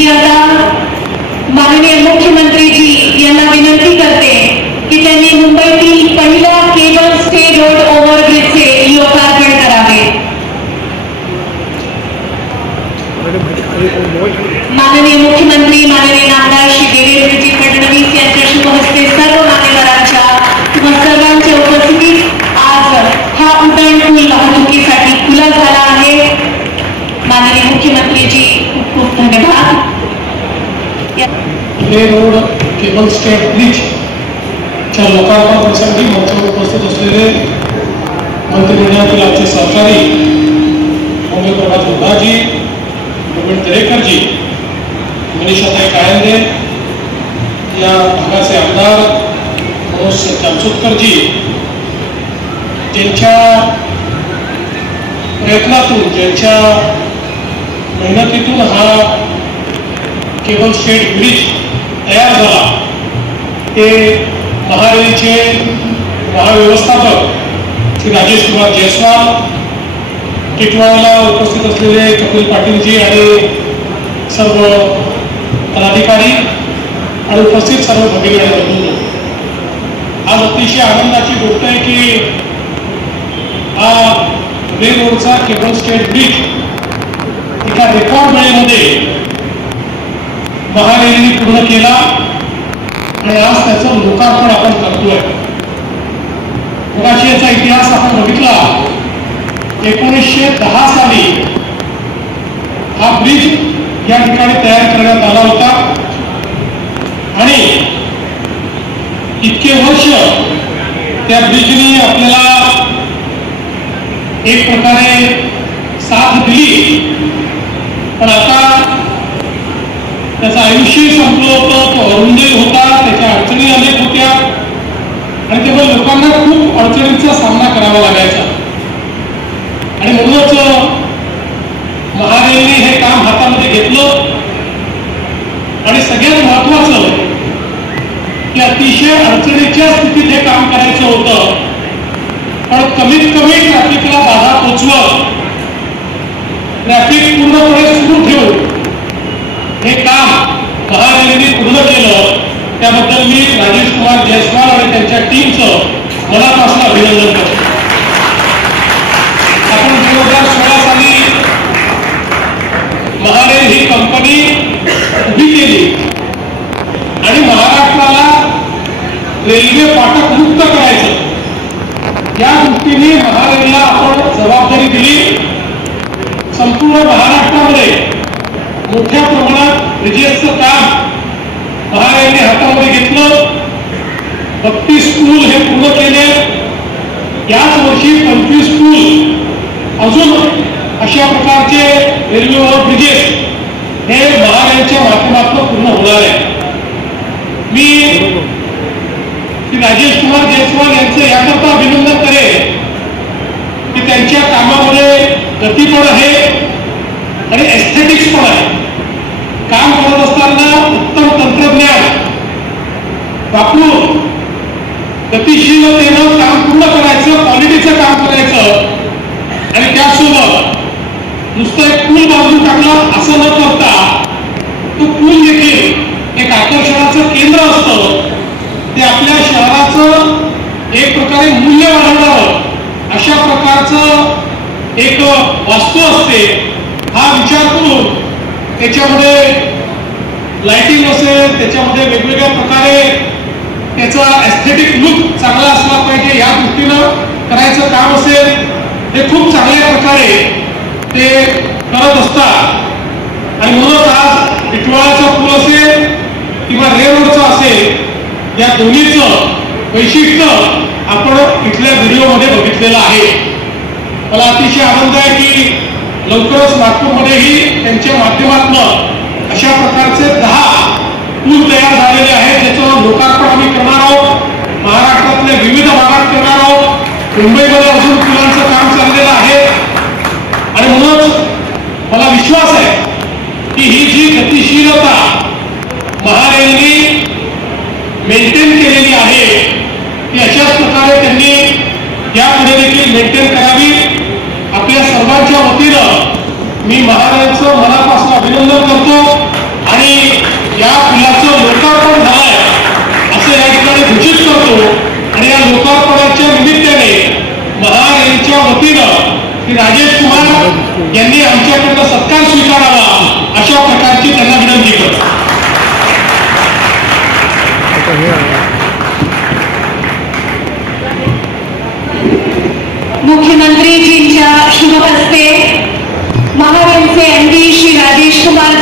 मी आता माननीय मुख्यमंत्री जी यांना विनंती करते की त्यांनी मुंबईतील पहिला केबल स्टे रोड ओव्हरब्रिजचे लोकार्पण करावे। माननीय मुख्यमंत्री माननीय नामदार श्री देवेंद्रजी फडणवीस यांच्या शुभ हस्ते सर्व मान्यवरांच्या सर्वांच्या उपस्थितीत आज हा उड्डाणपूल वाहतुकीसाठी खुला झाला आहे। माननीय मुख्यमंत्रीजी खूप खूप धन्यवाद। हे रोड केबल स्टे ब्रिज च्या लोकार्पण प्रसंगी मंचावर उपस्थित असलेले मंत्रिमंडळातील आमचे सहकारी ओमे प्रभात जोधाजी, प्रवीण दरेकरजी, मनीषाताई कायंदे, या भागाचे आमदार मनोज जामसुदकरजी, ज्यांच्या प्रयत्नातून ज्यांच्या मेहनतीतून हा केबल स्टेट ब्रिज तयार झाला, ते महारेलचे महाव्यवस्थापक श्री राजेश कुमार जयस्वाल, टिटवाळला उपस्थित असलेले कपिल पाटीलजी आणि सर्व पदाधिकारी आणि उपस्थित सर्व भगिनी आणि बंधूंनो, आज अतिशय आनंदाची गोष्ट आहे की हा रेल रोडचा केबल स्टेट ब्रिज एका रेकॉर्ड वेळेमध्ये महारेलने पूर्ण केला आणि आज त्याचं लोकार्पण आपण करतोय। मगाशी याचा इतिहास आपण बघितला, 1910 साली हा ब्रिज या ठिकाणी तयार करण्यात आला होता आणि इतके वर्ष त्या ब्रिजने आपल्याला एक प्रकारे साथ दिली, पण आता त्याचं आयुष्य संपलं होतं, तो अरुंदही होता, त्याच्या अडचणी अनेक होत्या आणि तेव्हा लोकांना खूप अडचणींचा सामना करावा लागायचा आणि म्हणूनच महारेलने हे काम हातामध्ये घेतलं आणि सगळ्यात महत्वाचं की अतिशय अडचणीच्या स्थितीत हे काम करायचं होतं, पण कमीत कमी ट्रॅफिकला बाधा पोचवत ट्रॅफिक पूर्णपणे सुरू ठेवून हे काम महारेलने पूर्ण केलं। त्याबद्दल मी राजेश कुमार जयस्वाल आणि त्यांच्या टीमचं मनापासून अभिनंदन करतो। आपण 2016 साली महारेल ही कंपनी उभी केली आणि महाराष्ट्राला रेल्वे फाटक मुक्त करायचं या दृष्टीने महारेलला आपण जबाबदारी दिली। संपूर्ण महाराष्ट्रामध्ये मोठ्या प्रमाणात ब्रिजेसचं काम महारेलने हातामध्ये घेतलं। 32 पूल हे पूर्ण केले। याच वर्षी 25 पूल अजून अशा प्रकारचे रेल्वे ओव्हर ब्रिजेस हे महारेलच्या माध्यमातून पूर्ण होणार आहे। मी श्री राजेश कुमार जयस्वाल यांचं याकरता अभिनंदन करेन की त्यांच्या कामामध्ये गती पण आहे आणि एस्थेटिक्स पण आहे। काम करत असताना उत्तम तंत्रज्ञान वापरून गतिशीलतेनं काम पूर्ण करायचं, क्वालिटीचं काम करायचं आणि त्यासोबत नुसतं एक पूल बांधून टाकला असं न करता तो पूल देखील एक आकर्षणाचं केंद्र असतं, ते आपल्या शहराचं एक प्रकारे मूल्य वाढवणारं अशा प्रकारचं एक वास्तू असते। हा विचार करून त्याच्यामध्ये लाइटिंग असेल, त्याच्यामध्ये वेगवेगळ्या प्रकारे त्याचा एस्थेटिक लुक चांगला असला पाहिजे या दृष्टीनं करायचं काम असेल, हे खूप चांगल्या प्रकारे ते करत असतात आणि म्हणूनच आज टिटवाळाचा पूल असेल किंवा रेल रोडचा असेल, या दोन्हीचं वैशिष्ट्य आपण इथल्या व्हिडिओमध्ये बघितलेलं आहे। मला अतिशय आनंद आहे की लवकरच नागपूरमध्येही त्यांच्या माध्यमातून अशा प्रकारचे 10 पूल तयार झालेले आहेत, ज्याचं लोकार्पण आम्ही करणार आहोत। महाराष्ट्रातल्या विविध भागात करणार आहोत। मुंबईमध्ये अजून पुलांचं काम चाललेलं आहे आणि म्हणूनच मला विश्वास आहे की ही जी गतिशीलता महारेलने मेंटेन केलेली आहे ती अशाच प्रकारे त्यांनी यापुढे देखील मेंटेन करावी। आपल्या सर्वांच्या वतीनं मी महाराजांचं मनापासून अभिनंदन करतो आणि की राजेश कुमार यांनी आमच्याकडनं सत्कार स्वीकारावा अशा प्रकारची त्यांना विनंती करतो. मुख्यमंत्रीजींच्या शुभ हस्ते महाराष्ट्राचे एमपी श्री राजेश कुमार